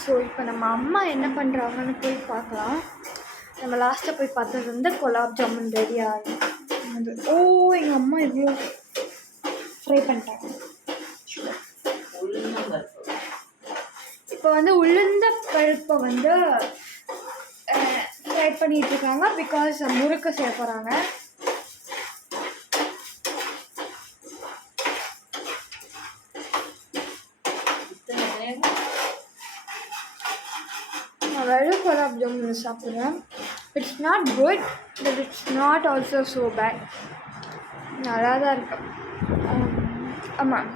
So இப்போ நம்ம அம்மா என்ன பண்ணுறாங்கன்னு போய் பார்க்கலாம். நம்ம லாஸ்ட்டாக போய் பார்த்தது வந்து குலாப் ஜாமுன் ரெடி ஆகும். ஓ எங்கள் அம்மா இவ்வளோ ஃப்ரை பண்ணிட்டாங்க. இப்போ வந்து உளுந்த பருப்பை வந்து ஃப்ரை பண்ணிகிட்ருக்காங்க. பிகாஸ் முறுக்கு செய்ய போகிறாங்க. நான் வெறும் குலாப் ஜாமுன் சாப்பிட்றேன். It's not good but it's not also so bad. நல்லா தான் இருக்கு. ஆமாம்,